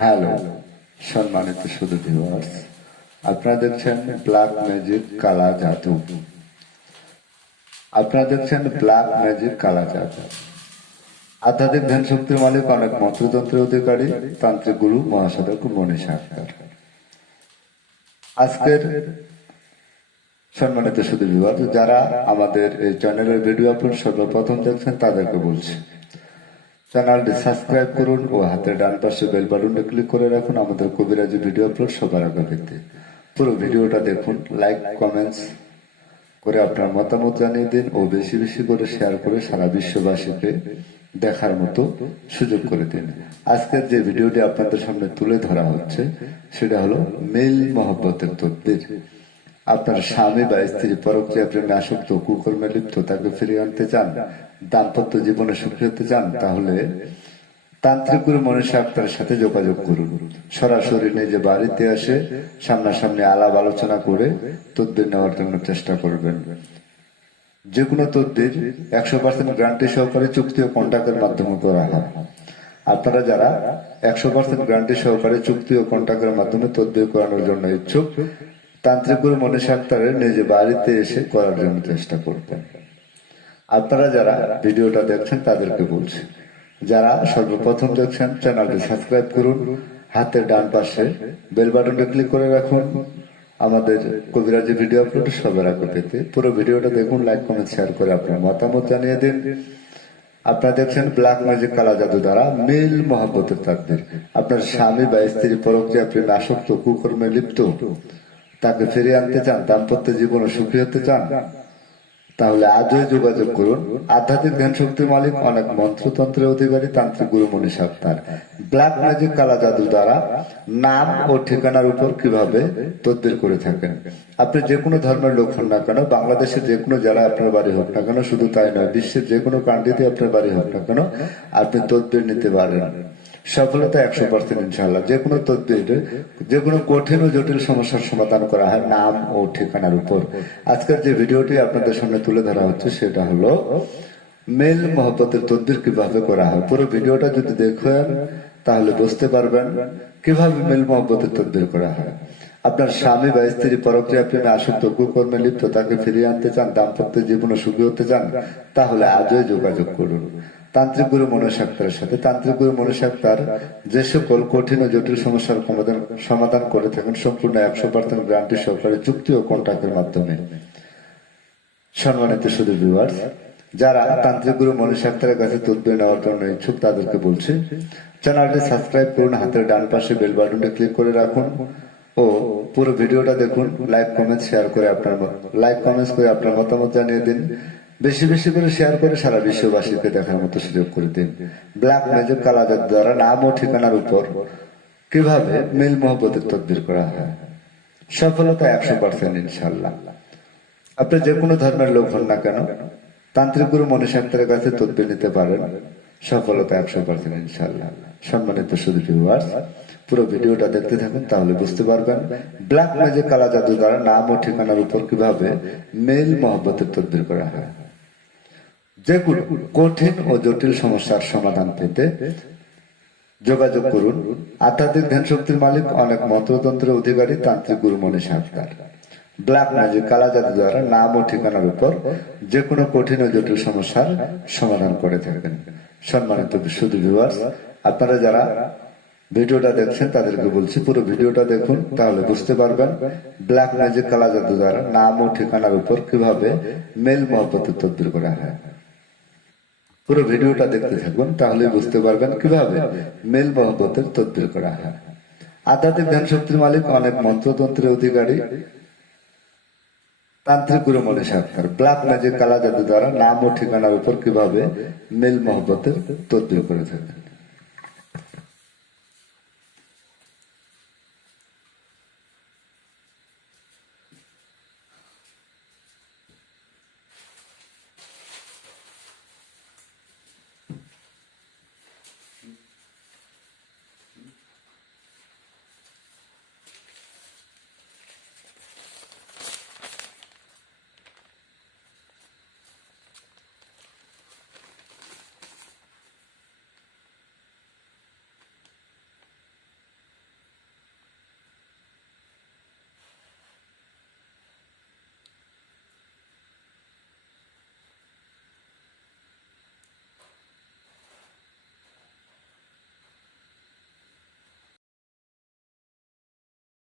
Hello সম্মানিত শুধু viewers, আপনারা দেখছেন ব্ল্যাক ম্যাজিক কালা জাদু। আপনারা দেখছেন ব্ল্যাক ম্যাজিক কালা জাদু। আধ্যাত্মিক ধ্যান শক্তির মালিক, অনেক মন্ত্রতন্ত্রের অধিকারী, তান্ত্রিক গুরু মহাসাধক মনীষা আক্তার। আজকের সম্মানিত শুধু ভিউয়ার্স, যারা আমাদের এই চ্যানেলের ভিডিও আপলোড সর্বপ্রথম দেখছেন তাদেরকে বলছি, চ্যানেলটি সাবস্ক্রাইব করুন ও হাতের ডান পাশে বেল বাটনে ক্লিক করে রাখুন আমাদের কবিরাজি ভিডিও আপলোড সবার আগে পেতে। পুরো ভিডিওটা দেখুন, লাইক কমেন্টস করে আপনার মতামত জানিয়ে দিন ও বেশি বেশি করে শেয়ার করে সারা বিশ্ববাসীকে দেখার মতো সুযোগ করে দিন। আজকের যে ভিডিওটি আপনাদের সামনে তুলে ধরা হচ্ছে সেটা হলো মেল মহব্বতের তদবির। আপনার স্বামী বা স্ত্রী পরক্রিয়া প্রেমে আসক্ত, কুকর্মে লিপ্ত, তাকে ফিরিয়ে আনতে চান, দাম্পত্য জীবনে সুখী হতে চান, তাহলে তান্ত্রিক গুরু মনীষা আক্তারের সাথে যোগাযোগ করুন। সরাসরি নিজে বাড়িতে আসে সামনাসামনি আলাপ আলোচনা করে তদবির নেওয়ার জন্য চেষ্টা করবেন। যে কোনো তদবির 100% গ্যারান্টি সহকারে চুক্তি ও কন্ট্রাক্টের মাধ্যমে করা হয়। আপনারা যারা 100% গ্যারান্টি সহকারে চুক্তি ও কন্ট্রাক্টের মাধ্যমে তদবির করানোর জন্য ইচ্ছুক, তান্ত্রিক গুরু মনীষা আক্তারের নিজে বাড়িতে এসে করার জন্য চেষ্টা করবেন। আপনারা যারা ভিডিওটা দেখছেন তাদেরকে বলছি, যারা সর্বপ্রথম দেখছেন চ্যানেলটি সাবস্ক্রাইব করুন, হাতের ডান পাশে বেল বাটনে ক্লিক করে রাখুন আমাদের কবিরাজি ভিডিও আপলোড সবার আগে পেতে। পুরো ভিডিওটা দেখুন, লাইক কমেন্ট শেয়ার করে আপনার মতামত জানিয়ে দিন। আপনারা দেখছেন ব্ল্যাক ম্যাজিক কালা জাদু দ্বারা মেল মহব্বতের তাকদীর। আপনার স্বামী বা স্ত্রী পরক্রিয়া প্রেমে আসক্ত, কুকর্মে লিপ্ত, তাকে ফিরিয়ে আনতে চান, দাম্পত্য জীবনে সুখী হতে চান, তাহলে আজই যোগাযোগ করুন। আধ্যাত্মিক ধ্যান শক্তির মালিক, অনেক মন্ত্রতন্ত্রের অধিকারী, তান্ত্রিক গুরু মনীষা আক্তার। ব্ল্যাক ম্যাজিক কালা জাদু দ্বারা নাম ও ঠিকানার উপর কিভাবে তদবির করে থাকেন। আপনি যে কোনো ধর্মের লোক হন না কেন, বাংলাদেশের যে কোনো জেলায় আপনার বাড়ি হোক না কেন, শুধু তাই নয়, বিশ্বের যে কোনো কান্ট্রিতে আপনার বাড়ি হোক না কেন, আপনি তদবির নিতে পারেন। সফলতা 100% ইনশাআল্লাহ। যে কোনো তদবির, যে কোনো কঠিন ও জটিল সমস্যার সমাধান করা হয় নাম ও ঠিকানার উপর। আজকের যে ভিডিওটি আপনাদের সামনে তুলে ধরা হচ্ছে সেটা হলো মেল মহব্বতের তদবির কিভাবে করা হয়। পুরো ভিডিওটা যদি দেখেন তাহলে বুঝতে পারবেন কিভাবে মেল মহব্বতের তদবির করা হয়। আপনার স্বামী বা স্ত্রী পরক্রিয়া প্রেমে আসক্ত, কুকর্মে লিপ্ত, তাকে ফিরিয়ে আনতে চান, দাম্পত্য জীবনে সুখী হতে চান, তাহলে আজই যোগাযোগ করুন তান্ত্রিক গুরু মনীষা আক্তারের সাথে। তান্ত্রিক গুরু মনীষা আক্তার যে সকল কঠিন ও জটিল সমস্যার সমাধান করে থাকেন সম্পূর্ণ 100% গ্যারান্টি সহকারে চুক্তি ও কন্ট্রাক্টের মাধ্যমে। সম্মানিত শুধু ভিউয়ার্স, যারা তান্ত্রিক গুরু মনীষা আক্তারের কাছে তদবির নেওয়ার জন্য ইচ্ছুক তাদেরকে বলছি, চ্যানেলটি সাবস্ক্রাইব করুন, হাতের ডান পাশে বেল বাটনটি ক্লিক করে রাখুন ও পুরো ভিডিওটা দেখুন, লাইক কমেন্ট শেয়ার করে আপনার মতামত জানিয়ে দিন। বেশি বেশি করে শেয়ার করে সারা বিশ্ববাসীকে দেখার মতো সুযোগ করে দিন। ব্ল্যাক ম্যাজিক কালা জাদু দ্বারা নাম ও ঠিকানার উপর কিভাবে মিল মহব্বতের তদবির করা হয়। সফলতা 100% ইনশাআল্লাহ। আপনি যে কোনো ধর্মের লোক হন না কেন, তান্ত্রিক গুরু মনীষা আক্তারের কাছে তদবির নিতে পারেন। সফলতা 100% ইনশাআল্লাহ। সম্মানিত শুধু ভিউয়ার্স, পুরো ভিডিওটা দেখতে থাকুন, তাহলে বুঝতে পারবেন ব্ল্যাক ম্যাজিক কালা জাদু দ্বারা নাম ও ঠিকানার উপর কিভাবে মেল মহব্বতের তদবির করা হয়। যে কোনো কঠিন ও জটিল সমস্যার সমাধান পেতে যোগাযোগ করুন আধ্যাত্মিক ধ্যান শক্তির মালিক, অনেক মন্ত্রতন্ত্রের অধিকারী, তান্ত্রিক গুরু মনীষা আক্তার। ব্ল্যাক ম্যাজিক কালা জাদু দ্বারা নাম ও ঠিকানার উপর যে কোনো কঠিন ও জটিল সমস্যার সমাধান করে থাকেন। সম্মানিত শুধু ভিউয়ার্স, আপনারা যারা ভিডিওটা দেখছেন তাদেরকে বলছি, পুরো ভিডিওটা দেখুন, তাহলে বুঝতে পারবেন ব্ল্যাক ম্যাজিক কালা জাদু দ্বারা নাম ও ঠিকানার উপর কিভাবে মেল মহব্বতের তদবির করা হয়। পুরো ভিডিওটা দেখতে থাকুন, তাহলে বুঝতে পারবেন কিভাবে মেল মহব্বতের তদবির করা হয়। আধ্যাত্মিক ধ্যান শক্তির মালিক, অনেক মন্ত্রতন্ত্রের অধিকারী, তান্ত্রিক গুরু মনীষা আক্তার। ব্ল্যাক ম্যাজিক কালা জাদু দ্বারা নাম ও ঠিকানার উপর কিভাবে মেল মহব্বতের তদবির করে থাকে।